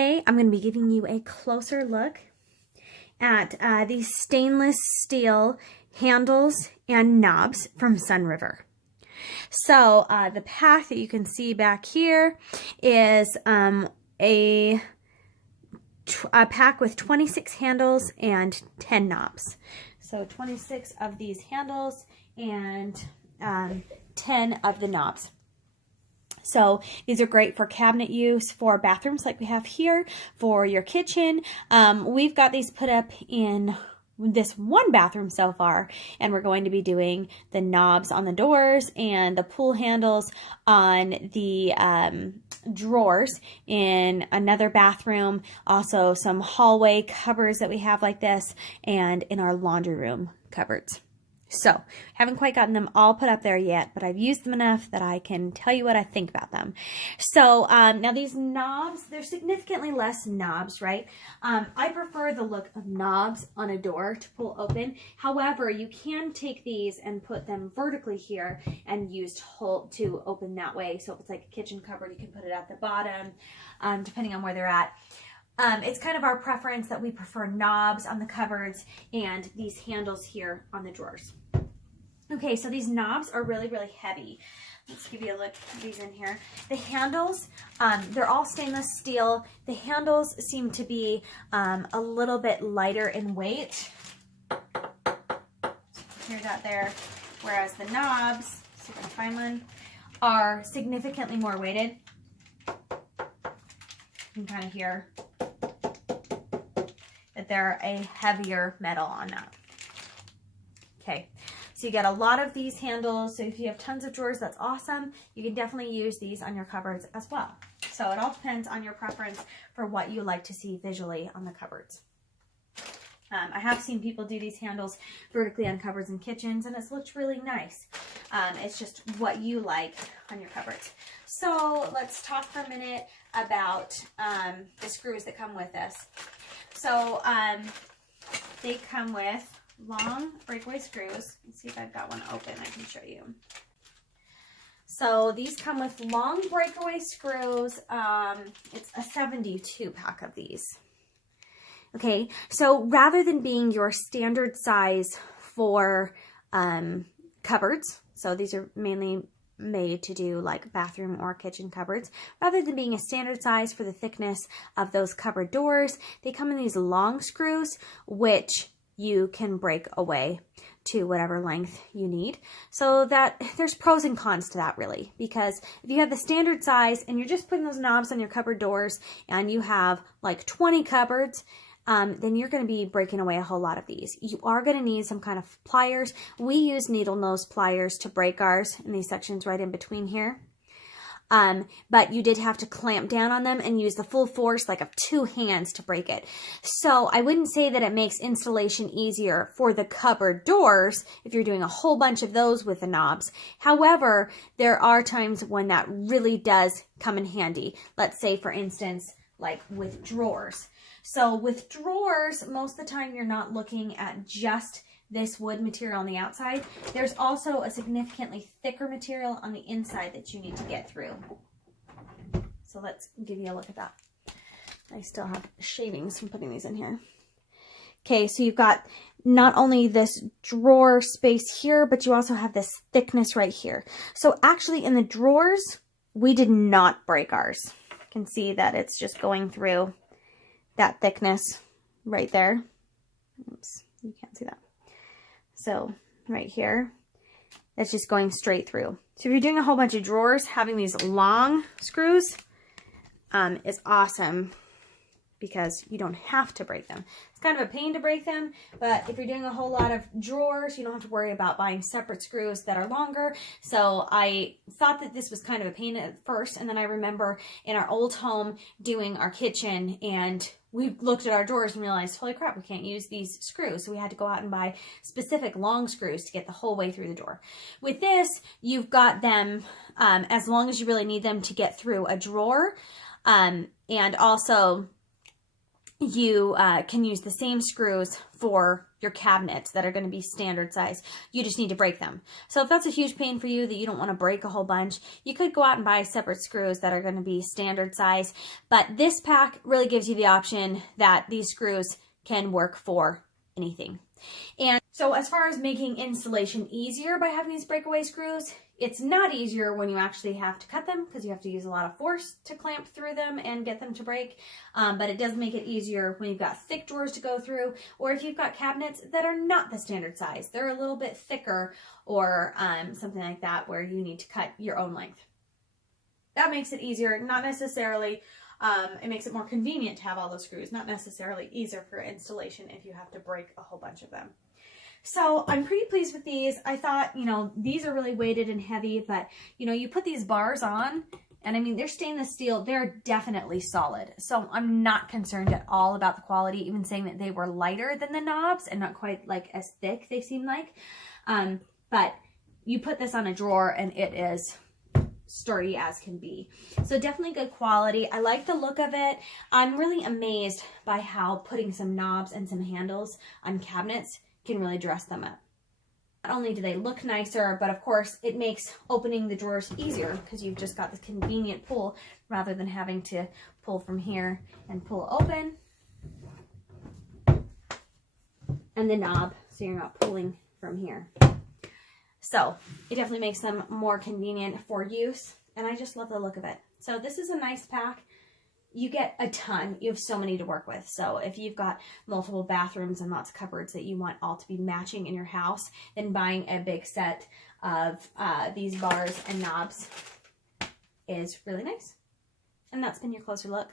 Today, I'm going to be giving you a closer look at these stainless steel handles and knobs from Sunriver. So the pack that you can see back here is a pack with 26 handles and 10 knobs. So 26 of these handles and 10 of the knobs. So these are great for cabinet use, for bathrooms like we have here, for your kitchen. We've got these put up in this one bathroom so far, and we're going to be doing the knobs on the doors and the pull handles on the drawers in another bathroom. Also some hallway cupboards that we have like this, and in our laundry room cupboards. So, haven't quite gotten them all put up there yet, but I've used them enough that I can tell you what I think about them. So, now these knobs, they're significantly less knobs, right? I prefer the look of knobs on a door to pull open. However, you can take these and put them vertically here and use to open that way. So, if it's like a kitchen cupboard, you can put it at the bottom, depending on where they're at. It's kind of our preference that we prefer knobs on the cupboards and these handles here on the drawers. Okay, so these knobs are really, really heavy. Let's give you a look at these in here. The handles, they're all stainless steel. The handles seem to be a little bit lighter in weight. Here's that there. Whereas the knobs, see if I can find one, are significantly more weighted. You can kind of hear that they're a heavier metal on that. Okay, so you get a lot of these handles. So if you have tons of drawers, that's awesome. You can definitely use these on your cupboards as well. So it all depends on your preference for what you like to see visually on the cupboards. I have seen people do these handles vertically on cupboards and kitchens, and it's looked really nice. It's just what you like on your cupboards. So let's talk for a minute about the screws that come with this. So they come with long breakaway screws. Let's see if I've got one open, I can show you. So these come with long breakaway screws. It's a 72 pack of these. Okay, so rather than being your standard size for cupboards, so these are mainly made to do like bathroom or kitchen cupboards, rather than being a standard size for the thickness of those cupboard doors, they come in these long screws, which you can break away to whatever length you need. So that there's pros and cons to that, really, because if you have the standard size and you're just putting those knobs on your cupboard doors and you have like 20 cupboards, then you're going to be breaking away a whole lot of these. You are going to need some kind of pliers. We use needle nose pliers to break ours in these sections right in between here. But you did have to clamp down on them and use the full force, like of 2 hands, to break it. So I wouldn't say that it makes installation easier for the cupboard doors if you're doing a whole bunch of those with the knobs. However, there are times when that really does come in handy. Let's say, for instance, like with drawers. So with drawers, most of the time you're not looking at just this wood material on the outside. There's also a significantly thicker material on the inside that you need to get through. So let's give you a look at that. I still have shavings from putting these in here. Okay, so you've got not only this drawer space here, but you also have this thickness right here. So actually in the drawers, we did not break ours. You can see that it's just going through that thickness right there. Oops, you can't see that. So right here, that's just going straight through. So if you're doing a whole bunch of drawers, having these long screws is awesome because you don't have to break them. It's kind of a pain to break them, but if you're doing a whole lot of drawers, you don't have to worry about buying separate screws that are longer. So I thought that this was kind of a pain at first, and then I remember in our old home doing our kitchen, and we looked at our drawers and realized, holy crap, we can't use these screws. So we had to go out and buy specific long screws to get the whole way through the door. With this, you've got them as long as you really need them to get through a drawer. And also you can use the same screws for your cabinets that are going to be standard size. You just need to break them. So if that's a huge pain for you that you don't want to break a whole bunch, you could go out and buy separate screws that are going to be standard size. But this pack really gives you the option that these screws can work for anything. And so as far as making installation easier by having these breakaway screws, it's not easier when you actually have to cut them because you have to use a lot of force to clamp through them and get them to break. But it does make it easier when you've got thick drawers to go through, or if you've got cabinets that are not the standard size. They're a little bit thicker or something like that where you need to cut your own length. That makes it easier, not necessarily. It makes it more convenient to have all those screws, not necessarily easier for installation if you have to break a whole bunch of them. So I'm pretty pleased with these. I thought, you know, these are really weighted and heavy, but you know, you put these bars on and I mean, they're stainless steel. They're definitely solid. So I'm not concerned at all about the quality, even saying that they were lighter than the knobs and not quite like as thick they seem like. But you put this on a drawer and it is sturdy as can be. So definitely good quality. I like the look of it. I'm really amazed by how putting some knobs and some handles on cabinets can really dress them up. Not only do they look nicer, but of course it makes opening the drawers easier because you've just got this convenient pull rather than having to pull from here and pull open and the knob so you're not pulling from here. So it definitely makes them more convenient for use, and I just love the look of it. So this is a nice pack. You get a ton. You have so many to work with. So if you've got multiple bathrooms and lots of cupboards that you want all to be matching in your house, then buying a big set of these bars and knobs is really nice. And that's been your closer look.